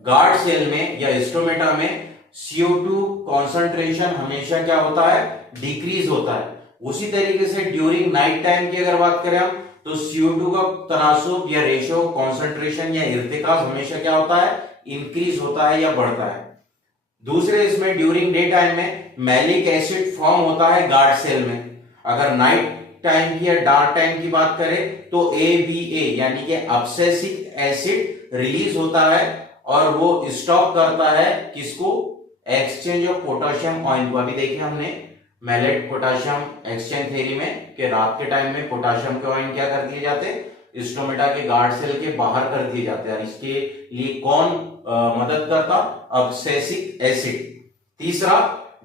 गार्ड सेल में या स्टोमेटा में CO2 कॉन्सेंट्रेशन हमेशा क्या होता है, डिक्रीज होता है। उसी तरीके से ड्यूरिंग नाइट टाइम की अगर बात करें हम, तो CO2 का तनासुब या रेशो कॉन्सेंट्रेशन या इर्तिकाज हमेशा क्या होता है, इंक्रीज होता है या बढ़ता है। दूसरे इसमें ड्यूरिंग डे टाइम में मैलिक एसिड फॉर्म होता है गार्ड सेल में। अगर नाइट टाइम की या डार्क टाइम की बात करें तो ABA यानी कि अब्सेसिक एसिड रिलीज होता है और वो स्टॉप करता है किसको, एक्सचेंज ऑफ पोटाशियम आयन को। अभी देखिए हमने मैलेट पोटाशियम एक्सचेंज थ्योरी में कि रात के टाइम में पोटाशियम के आयन क्या कर दिए जाते, स्टोमेटा के गार्ड सेल के बाहर कर दिए जाते हैं। इसके लिए कौन मदद करता, अब्सेसिक एसिड। तीसरा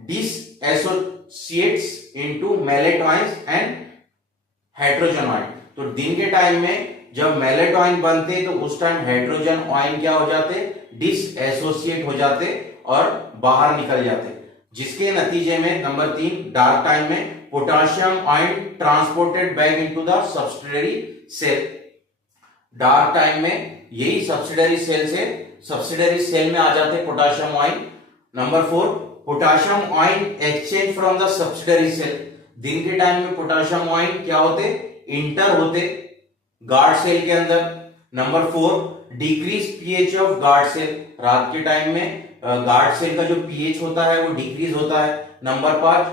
dissociates into malate ions and hydrogen ion. तो दिन के टाइम में जब मैलेट आयन बनते तो उस टाइम हाइड्रोजन आयन क्या हो जाते, डिसएसोसिएट हो जाते और बाहर निकल जाते, जिसके नतीजे में नंबर 3 डार्क टाइम में potassium ion transported back into the subsidiary cell. Dark time में यही सब्सिडियरी सेल में आ जाते potassium ion. Number 4 potassium ion exchange from the subsidiary cell. दिन के टाइम में पोटाशियम आयन क्या होते, इंटर होते गार्ड सेल के अंदर। Number 4 decrease pH of guard cell. रात के टाइम में गार्ड सेल का जो पीएच होता है वो डिक्रीज होता है। Number 5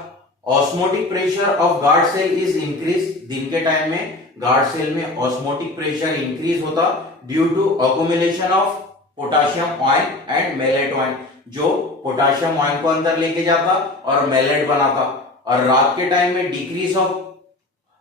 osmotic pressure of guard cell is increase. दिन के टाइम में गार्ड सेल में ऑस्मोटिक प्रेशर इंक्रीज होता due to accumulation of potassium ion and malate ion, जो पोटाशियम आयन को अंदर लेके जाता और मैलेट बनाता। और रात के टाइम में decrease of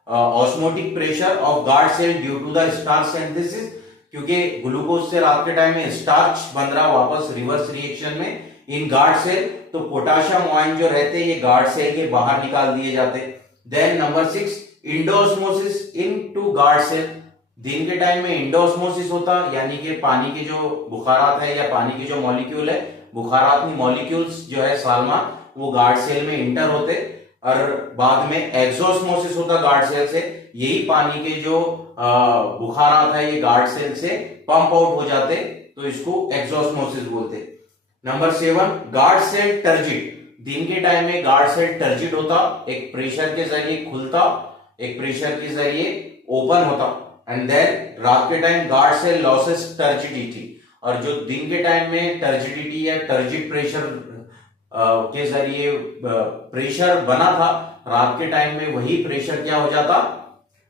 osmotic pressure of guard cell due to the starch synthesis, क्योंकि ग्लूकोज से रात के टाइम में स्टार्च बन रहा वापस रिवर्स रिएक्शन में इन गार्ड सेल, तो पोटाशियम आयन जो रहते ये गार्ड सेल के बाहर निकाल दिए जाते। Then number 6 endosmosis into guard cell. दिन के टाइम में इंडोस्मोसिस होता, यानी कि पानी के जो बुखारात है या पानी के जो मॉलिक्यूल है, बुखारात नहीं मॉलिक्यूल्स जो है साल्मा, वो गार्ड सेल में इंटर होते और बाद में एक्सोस्मोसिस होता गार्ड सेल से। यही पानी के जो बुखारात है ये गार्ड सेल से पंप आउट हो जाते, तो इसको एक्सोस्मोसिस बोलते। Number 7 guard cell turgid. दिन के टाइम में गार्ड सेल टर्जिट होता, एक प्रेशर के जरिए खुलता, एक प्रेशर के जरिए ओपन होता। एंड देन रात के time guard cell losses turgidity, और जो दिन के टाइम में टर्जिडिटी या टर्जिट प्रेशर के जरिए प्रेशर बना था, रात के टाइम में वही प्रेशर क्या हो जाता,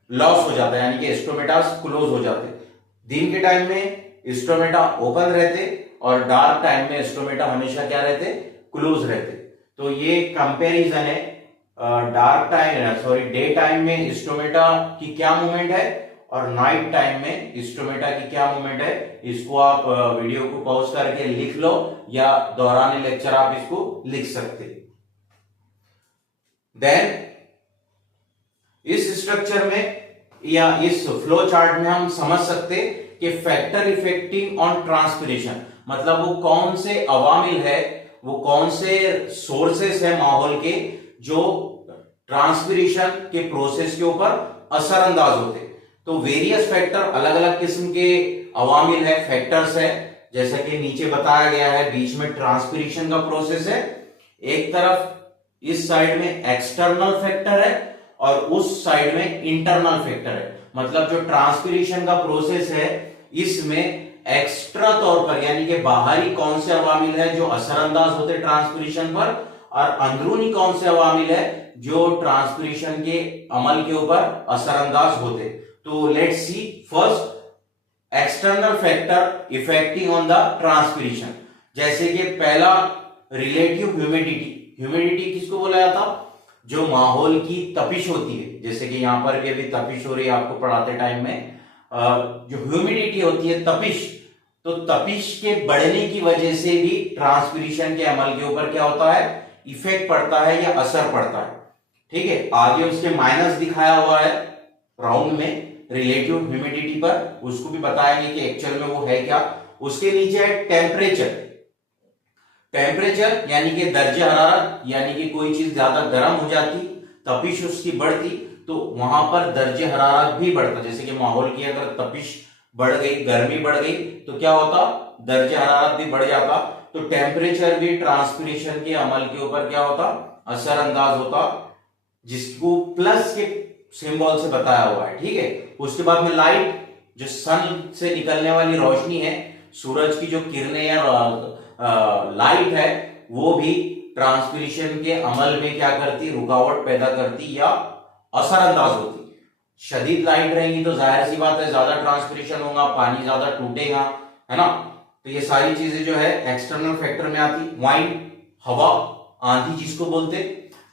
लॉस हो जाता, यानी कि स्टोमेटास क्लोज हो जाते। दिन के टाइम में स्टोमेटा ओपन रहते और डार्क टाइम में स्टोमेटा हमेशा क्या रहते, क्लोज रहते। तो ये कंपैरिजन है डार्क टाइम डे टाइम में स्टोमेटा की क्या मूवमेंट है और नाइट टाइम में स्टोमेटा की क्या मूवमेंट है। इसको आप वीडियो को पॉज करके लिख लो या दोहराने लेक्चर आप इसको लिख सकते। देन इस स्ट्रक्चर में या इस फ्लो चार्ट में हम समझ सकते कि फैक्टर इफेक्टिंग ऑन ट्रांसपिरेशन, मतलब वो कौन से अवामिल है, वो कौन से सोर्सेस है माहौल के जो ट्रांसपिरेशन के प्रोसेस के ऊपर असरअंदाज होते। तो वेरियस फैक्टर, अलग अलग किस्म के अवामिल है, फैक्टर्स है, जैसा कि नीचे बताया गया है। बीच में ट्रांसपिरेशन का प्रोसेस है, एक तरफ इस साइड में एक्सटर्नल फैक्टर है और उस साइड में इंटरनल फैक्टर है। मतलब जो ट्रांसपिरेशन का प्रोसेस है इसमें एक्स्ट्रा तौर पर यानी कि बाहरी कौन से अवामिल है जो असरअंदाज होते ट्रांसपिरेशन पर, और अंदरूनी कौन से अवामिल है जो ट्रांसपिरेशन के अमल के ऊपर असरअंदाज होते। तो let's see first external factor affecting on the transpiration. जैसे कि पहला रिलेटिव ह्यूमिडिटी। ह्यूमिडिटी किसको बोला जाता, जो माहौल की तपिश होती है, जैसे कि यहां पर भी अभी तपिश हो रही है आपको पढ़ाते टाइम में। जो ह्यूमिडिटी होती है तपिश, तो तपिश के बढ़ने की वजह से भी ट्रांसपिरेशन के अमल के ऊपर क्या होता है, इफेक्ट पड़ता है या असर पड़ता है। ठीक है, आगे उसके माइनस दिखाया हुआ है राउंड में रिलेटिव ह्यूमिडिटी पर, उसको भी बताएंगे कि एक्चुअल में वो है क्या। उसके नीचे है टेम्परेचर। टेम्परेचर यानी कि दर्जे हरारत, यानी कि कोई चीज ज्यादा गर्म हो जाती, तपिश उसकी बढ़ती, तो वहां पर दर्जे हरारत भी बढ़ता। जैसे कि माहौल की अगर तपिश बढ़ गई, गर्मी बढ़ गई, तो क्या होता, दर्जे हरारत भी बढ़ जाता। तो टेम्परेचर भी ट्रांसपिरेशन के अमल के ऊपर क्या होता, असरअंदाज होता, जिसको प्लस के सिंबल से बताया हुआ है। ठीक है, उसके बाद में लाइट, जो सन से निकलने वाली रोशनी है, सूरज की जो किरणें या लाइट है, वो भी ट्रांसपिरेशन के अमल में क्या करती, रुकावट पैदा करती या असरअंदाज होती। शदीद लाइट रहेंगी तो जाहिर सी बात है ज्यादा ट्रांसपिरेशन होगा, पानी ज्यादा टूटेगा, है ना। तो ये सारी चीजें जो है एक्सटर्नल फैक्टर में आती। वाइंड, हवा, आंधी जिसको बोलते,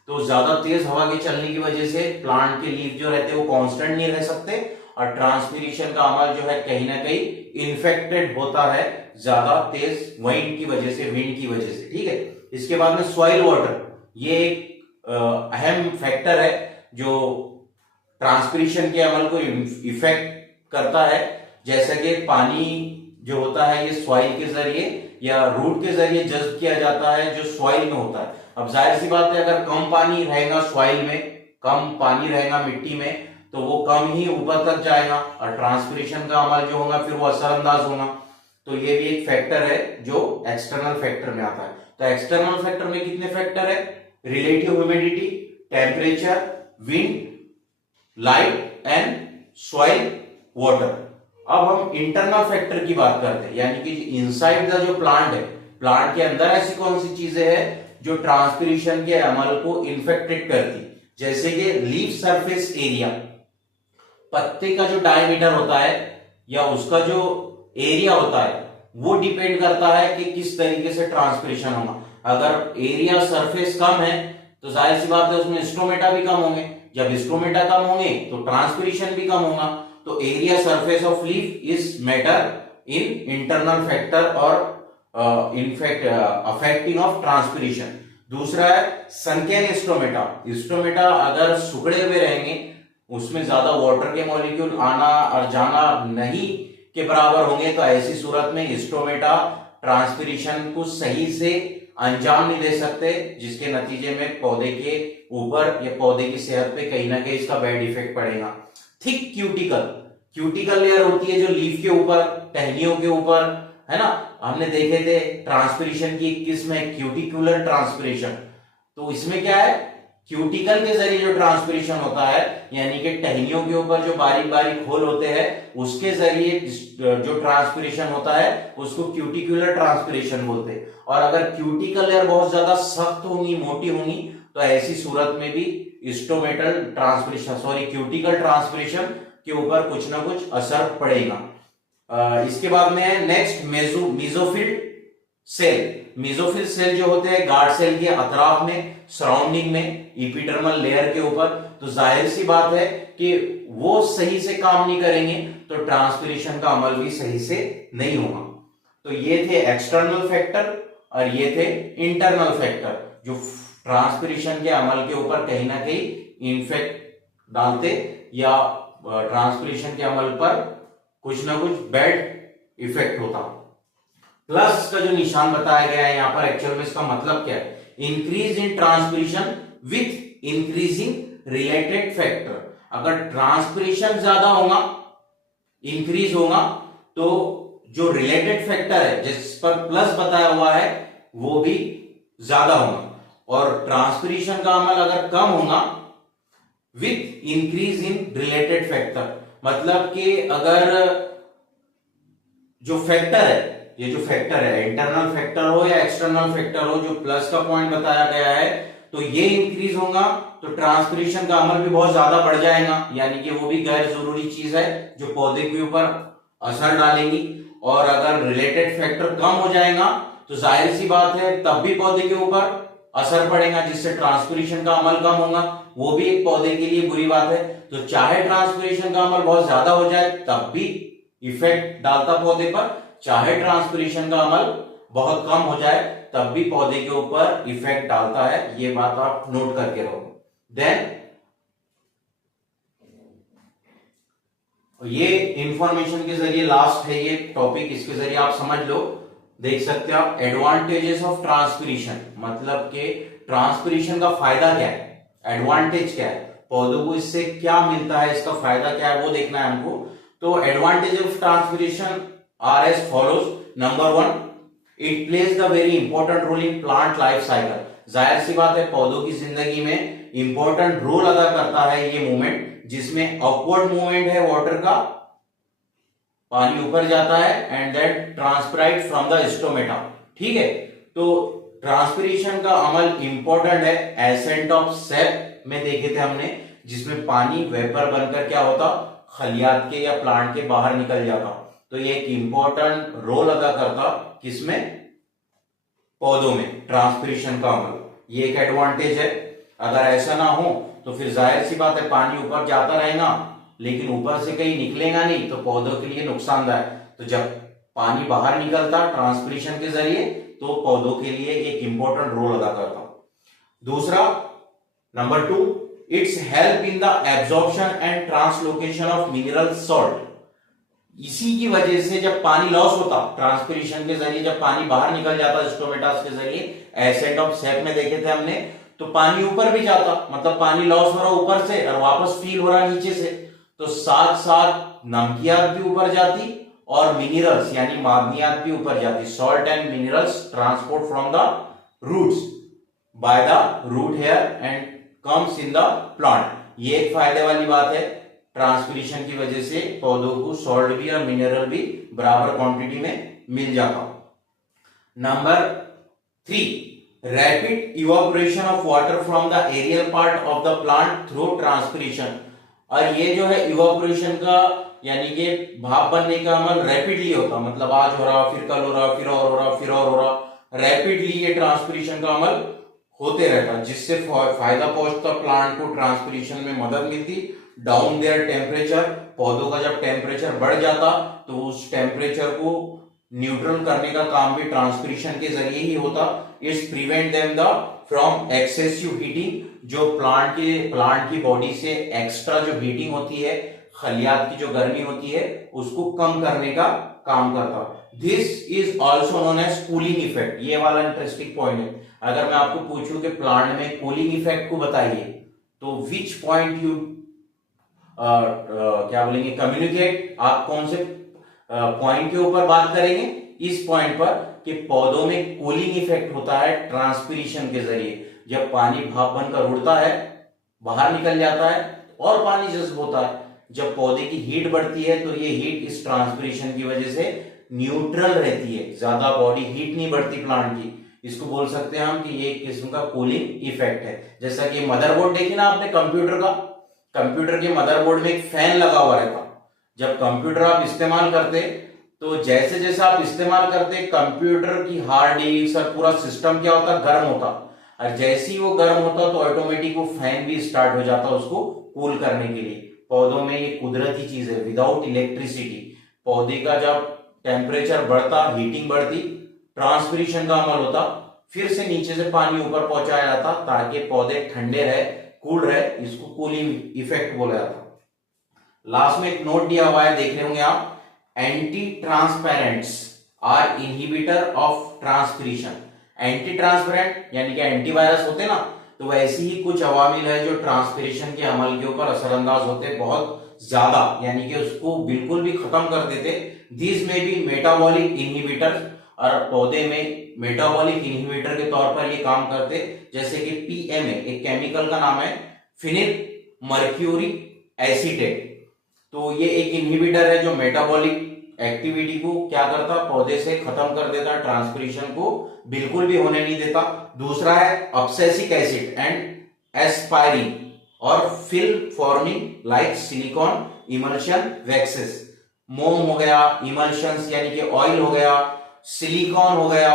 तो ज्यादा तेज हवा के चलने की वजह से प्लांट के लीफ जो रहते हैं वो कांस्टेंट नहीं रह सकते और ट्रांसपिरेशन का अमल जो है कहीं ना कहीं इन्फेक्टेड होता है ज्यादा तेज वाइंड की वजह से, विंड की वजह से। ठीक है, इसके बाद में सॉइल वाटर, ये एक अहम फैक्टर है जो ट्रांसपिरेशन के अमल को इफेक्ट करता है। जैसा कि पानी जो होता है ये सॉइल के जरिए या रूट के जरिए जज्ब किया जाता है जो सॉइल में होता है। अब जाहिर सी बात है अगर कम पानी रहेगा सॉइल में, कम पानी रहेगा मिट्टी में, तो वो कम ही ऊपर तक जाएगा और ट्रांसपिरेशन का अमल जो होगा फिर वो असरअंदाज होगा। तो ये भी एक फैक्टर है जो एक्सटर्नल फैक्टर में आता है। तो एक्सटर्नल फैक्टर में कितने फैक्टर है, relative humidity, temperature, wind, light and soil water. अब हम इंटरनल फैक्टर की बात करते हैं, यानी कि इनसाइड द जो प्लांट है, प्लांट के अंदर ऐसी कौन सी चीजें हैं जो ट्रांसपिरेशन के अमल को इन्फेक्टेड करती। जैसे कि लीफ सरफेस एरिया, पत्ते का जो डायमीटर होता है या उसका जो एरिया होता है वो डिपेंड करता है कि किस तरीके से ट्रांसपिरेशन होगा। अगर एरिया सरफेस कम है तो जाहिर सी बात है उसमें स्ट्रोमेटा भी कम होंगे, जब स्ट्रोमेटा कम होंगे तो ट्रांसपिरेशन भी कम होगा। तो area surface of leaf is matter in internal factor और इनफैक्ट अफेक्टिंग ऑफ ट्रांसपिरेशन। दूसरा है सनकेन स्ट्रोमेटा। स्ट्रोमेटा अगर सुखड़े हुए रहेंगे, उसमें ज्यादा वाटर के मॉलिक्यूल आना और जाना नहीं के बराबर होंगे, तो ऐसी सूरत में स्ट्रोमेटा ट्रांसपिरेशन को सही से अंजाम नहीं दे सकते, जिसके नतीजे में पौधे के ऊपर या पौधे की सेहत पे कहीं ना कहीं इसका बैड इफेक्ट पड़ेगा। थिक क्यूटिकल, क्यूटिकल लेयर होती है जो लीफ के ऊपर, टहनियों के ऊपर, है ना। हमने देखे थे ट्रांसपिरेशन की एक किस्म है क्यूटिकुलर ट्रांसपिरेशन। तो इसमें क्या है, क्यूटिकल के जरिए जो ट्रांसपिरेशन होता है, यानी कि टहनियों के ऊपर जो बारीक बारीक होल होते हैं उसके जरिए जो ट्रांसपिरेशन होता है उसको क्यूटिकुलर ट्रांसपिरेशन बोलते हैं। और अगर क्यूटिकल लेयर बहुत ज्यादा सख्त होंगी, मोटी होंगी, तो ऐसी सूरत में भी stomatal transpiration, sorry cuticle transpiration के ऊपर कुछ ना कुछ असर पड़ेगा। इसके बाद में next mesophyll cell, mesophyll cell जो होते हैं गार्ड सेल के अतराफ में, सराउंडिंग में, एपिडर्मल लेयर के ऊपर, तो जाहिर सी बात है कि वो सही से काम नहीं करेंगे तो ट्रांसपिरेशन का अमल भी सही से नहीं होगा। तो ये थे एक्सटर्नल फैक्टर और ये थे इंटरनल फैक्टर जो ट्रांसपिरेशन के अमल के ऊपर कहीं ना कहीं इफेक्ट डालते या ट्रांसपिरेशन के अमल पर कुछ ना कुछ बैड इफेक्ट होता। प्लस का जो निशान बताया गया है यहां पर, एक्चुअल में इसका मतलब क्या है, increase in transpiration with increasing related factor. अगर ट्रांसपिरेशन ज्यादा होगा, इंक्रीज होगा, तो जो रिलेटेड फैक्टर है जिस पर प्लस बताया हुआ है वो भी ज्यादा होगा, और ट्रांसपिरेशन का अमल अगर कम होगा with increase in related factor, मतलब कि अगर जो फैक्टर है, ये जो फैक्टर है इंटरनल फैक्टर हो या एक्सटर्नल फैक्टर हो, जो प्लस का पॉइंट बताया गया है, तो ये इंक्रीज होगा तो ट्रांसपिरेशन का अमल भी बहुत ज्यादा बढ़ जाएगा, यानी कि वो भी गैर जरूरी चीज है जो पौधे के ऊपर असर डालेंगी। और अगर रिलेटेड फैक्टर कम हो जाएगा तो जाहिर सी बात है तब भी पौधे के ऊपर असर पड़ेगा, जिससे ट्रांसपिरेशन का अमल कम होगा, वो भी एक पौधे के लिए बुरी बात है। तो चाहे ट्रांसपिरेशन का अमल बहुत ज्यादा हो जाए तब भी इफेक्ट डालता पौधे पर, चाहे ट्रांसपिरेशन का अमल बहुत कम हो जाए तब भी पौधे के ऊपर इफेक्ट डालता है। ये बात आप नोट करके रहो। देन ये इंफॉर्मेशन के जरिए लास्ट है ये टॉपिक, इसके जरिए आप समझ लो, देख सकते हो आप, एडवांटेजेस ऑफ ट्रांसपिरेशन, मतलब कि ट्रांसपिरेशन का फायदा क्या है, एडवांटेज क्या है, पौधों को इससे क्या मिलता है, इसका फायदा क्या है वो देखना है हमको। तो advantage of transpiration are as follows. Number 1, it plays the very important role in plant life cycle. जाहिर सी बात है पौधों की जिंदगी में इंपॉर्टेंट रोल अदा करता है ये मूवमेंट, जिसमें अपवर्ड मूवमेंट है वाटर का, पानी ऊपर जाता है, and that transpires from the stomata. ठीक है, तो ट्रांसपिरेशन का अमल इंपॉर्टेंट है। एसेंट ऑफ सेप में देखे थे हमने, जिसमें पानी वेपर बनकर क्या होता, खलियात के या प्लांट के बाहर निकल जाता। तो ये एक इंपॉर्टेंट रोल अदा करता किसमें, पौधों में, ट्रांसपिरेशन का अमल। ये एक एडवांटेज है। अगर ऐसा ना हो तो फिर जाहिर सी बात है पानी ऊपर जाता रहेगा लेकिन ऊपर से कहीं निकलेगा नहीं, तो पौधों के लिए नुकसानदायक। तो जब पानी बाहर निकलता ट्रांसपिरेशन के जरिए तो पौधों के लिए एक इंपॉर्टेंट रोल अदा करता। दूसरा, number 2, it's help in the absorption and translocation of mineral salt. इसी की वजह से जब पानी लॉस होता ट्रांसपिरेशन के जरिए, जब पानी बाहर निकल जाता स्टोमेटास के जरिए, एसेंट ऑफ सेप में देखे थे हमने, तो पानी ऊपर भी जाता, मतलब पानी लॉस हो रहा ऊपर से और वापस फील हो रहा नीचे से, तो साथ साथ नमकियात भी ऊपर जाती और मिनरल्स यानी मादनियात भी ऊपर जाती। Salt and minerals transport from the roots by the root hair and comes in the plant. ये एक फायदे वाली बात है, ट्रांसपिरेशन की वजह से पौधों को सॉल्ट भी और मिनरल भी बराबर क्वांटिटी में मिल जाता। Number 3, rapid evaporation of water from the aerial part of the plant through transpiration. और ये जो है इवापोरेशन का यानी कि भाप बनने का अमल रैपिडली होता, मतलब आज हो रहा, फिर कल हो रहा, फिर और हो रहा, फिर और हो रहा, रैपिडली ये ट्रांसपिरेशन का अमल होते रहता, जिससे फायदा पहुंचता प्लांट को, ट्रांसपिरेशन में मदद मिलती। डाउन देयर टेम्परेचर, पौधों का जब टेम्परेचर बढ़ जाता तो उस टेम्परेचर को न्यूट्रल करने का काम भी ट्रांसपिरेशन के जरिए ही होता। It's prevent them the from excessive heating, जो प्लांट की बॉडी से एक्स्ट्रा जो हीटिंग होती है, खलियात की जो गर्मी होती है, उसको कम करने का काम करता। This is also known as cooling effect. ये वाला इंटरेस्टिंग पॉइंट है। अगर मैं आपको पूछूं कि प्लांट में कूलिंग इफेक्ट को बताइए, तो विच पॉइंट यू क्या बोलेंगे, कम्युनिकेट, आप कौन से पॉइंट के ऊपर बात करेंगे? इस पॉइंट पर कि पौधों में कूलिंग इफेक्ट होता है ट्रांसपिरेशन के जरिए। जब पानी भाप बनकर उड़ता है, बाहर निकल जाता है और पानी जज्ब होता है, जब पौधे की हीट बढ़ती है तो ये हीट इस ट्रांसपिरेशन की वजह से न्यूट्रल रहती है, ज्यादा बॉडी हीट नहीं बढ़ती प्लांट की। इसको बोल सकते हैं हम कि ये एक किस्म का कूलिंग इफेक्ट है। जैसा कि मदरबोर्ड देखी ना आपने कंप्यूटर का, कंप्यूटर के मदरबोर्ड में एक फैन लगा हुआ रहता। जब कंप्यूटर आप इस्तेमाल करते तो जैसे जैसे आप इस्तेमाल करते हैं कंप्यूटर की हार्ड डिस्क और पूरा सिस्टम क्या होता गर्म होता, और जैसे ही वो गर्म होता तो ऑटोमेटिक वो फैन भी स्टार्ट हो जाता उसको कूल करने के लिए। पौधों में ये कुदरती चीज है, विदाउट इलेक्ट्रिसिटी पौधे का जब टेम्परेचर बढ़ता, हीटिंग बढ़ती, ट्रांसपिरेशन का अमल होता, फिर से नीचे से पानी ऊपर पहुंचाया जाता ताकि पौधे ठंडे रहे, कूल रहे, इसको कूलिंग इफेक्ट बोला जाता। लास्ट में एक नोट दिया हुआ है, देख रहे होंगे आप, anti transpirants are inhibitor of transpiration. Anti transpirant यानी कि एंटीवायरस होते ना, तो वैसे ही कुछ अवामिल है जो ट्रांसपिरेशन के अमल के ऊपर असरअंदाज होते बहुत ज्यादा, यानी कि उसको बिल्कुल भी खत्म कर देते। दिस में भी मेटाबॉलिक इनहिबिटर, और पौधे में मेटाबॉलिक इनहिबिटर के तौर पर ये काम करते, जैसे कि पीएमए एक केमिकल का नाम है, फिनिल मर्क्यूरिक एसीटेट। तो ये एक इनहिबिटर है जो मेटाबॉलिक एक्टिविटी को क्या करता, पौधे से खत्म कर देता, ट्रांसपिरेशन को बिल्कुल भी होने नहीं देता। दूसरा है अब्सेसिक एसिड एंड एस्पायरिन और film forming like silicon emulsion waxes. मोम हो गया, इमल्शंस यानी कि ऑयल हो गया, सिलिकॉन हो गया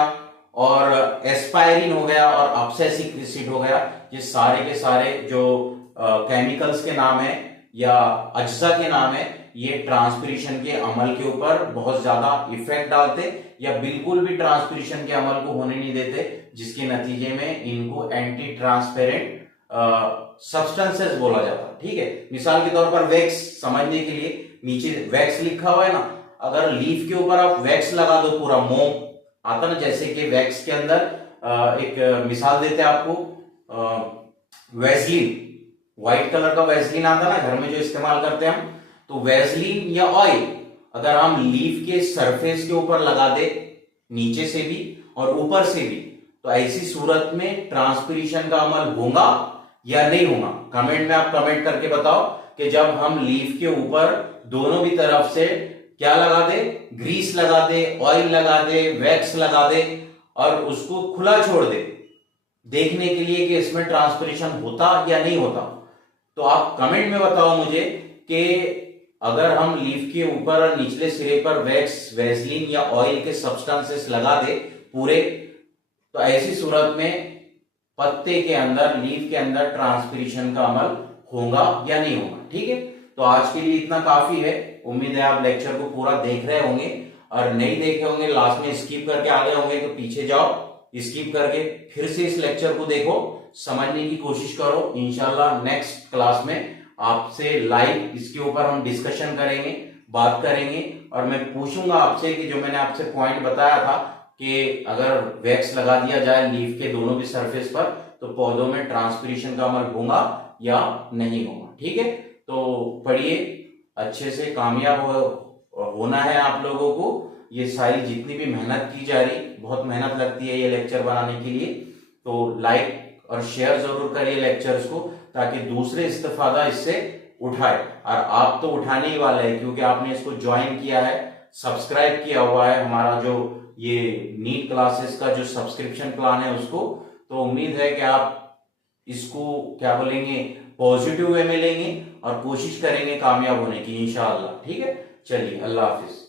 और एस्पायरिन हो गया और अब्सेसिक एसिड हो गया। ये सारे के सारे जो केमिकल्स के नाम है या अज्जा के नाम है, ये ट्रांसपिरेशन के अमल के ऊपर बहुत ज्यादा इफेक्ट डालते या बिल्कुल भी ट्रांसपिरेशन के अमल को होने नहीं देते, जिसके नतीजे में इनको एंटी ट्रांसपेरेंट सब्सटेंसेस बोला जाता। ठीक है, मिसाल के तौर पर वैक्स समझने के लिए, नीचे वैक्स लिखा हुआ है ना, अगर लीफ के ऊपर आप वैक्स लगा दो, पूरा मोम आता ना, जैसे कि वैक्स के अंदर एक मिसाल देते हैं आपको, वैसलीन, व्हाइट कलर का वैसलीन आता ना घर में जो इस्तेमाल करते हैं हम, तो वैसलीन या ऑयल अगर हम लीफ के सरफेस के ऊपर लगा दे, नीचे से भी और ऊपर से भी, तो ऐसी सूरत में ट्रांसपिरेशन का अमल होगा या नहीं होगा? कमेंट में आप कमेंट करके बताओ कि जब हम लीफ के ऊपर दोनों भी तरफ से क्या लगा दे, ग्रीस लगा दे, ऑयल लगा दे, वैक्स लगा दे और उसको खुला छोड़ दे देखने के लिए कि इसमें ट्रांसपिरेशन होता या नहीं होता, तो आप कमेंट में बताओ मुझे कि अगर हम लीफ के ऊपर और निचले सिरे पर वैक्स, वैसलीन या ऑयल के सब्सटेंसेस लगा दे पूरे, तो ऐसी सूरत में पत्ते के अंदर, लीफ के अंदर ट्रांसपिरेशन का अमल होगा या नहीं होगा। ठीक है, तो आज के लिए इतना काफी है। उम्मीद है आप लेक्चर को पूरा देख रहे होंगे, और नहीं देखे होंगे लास्ट में स्किप करके आ गए होंगे तो पीछे जाओ, स्किप करके फिर से इस लेक्चर को देखो, समझने की कोशिश करो। इंशाल्लाह नेक्स्ट क्लास में आपसे लाइव इसके ऊपर हम डिस्कशन करेंगे, बात करेंगे, और मैं पूछूंगा आपसे कि जो मैंने आपसे पॉइंट बताया था कि अगर वैक्स लगा दिया जाए लीफ के दोनों भी सरफेस पर तो पौधों में ट्रांसपिरेशन का अमल होगा या नहीं होगा। ठीक है, तो पढ़िए अच्छे से, कामयाब होना है आप लोगों को। ये सारी जितनी भी मेहनत की जा रही, बहुत मेहनत लगती है ये लेक्चर बनाने के लिए, तो लाइक और शेयर जरूर करिए लेक्चर्स को, ताकि दूसरे इस्तेफादा इससे उठाए। और आप तो उठाने ही वाले हैं क्योंकि आपने इसको ज्वाइन किया है, सब्सक्राइब किया हुआ है हमारा जो ये नीट क्लासेस का जो सब्सक्रिप्शन प्लान है उसको। तो उम्मीद है कि आप इसको क्या बोलेंगे, पॉजिटिव वे में लेंगे और कोशिश करेंगे कामयाब होने की इंशाअल्लाह। ठीक है, चलिए अल्लाह हाफिज।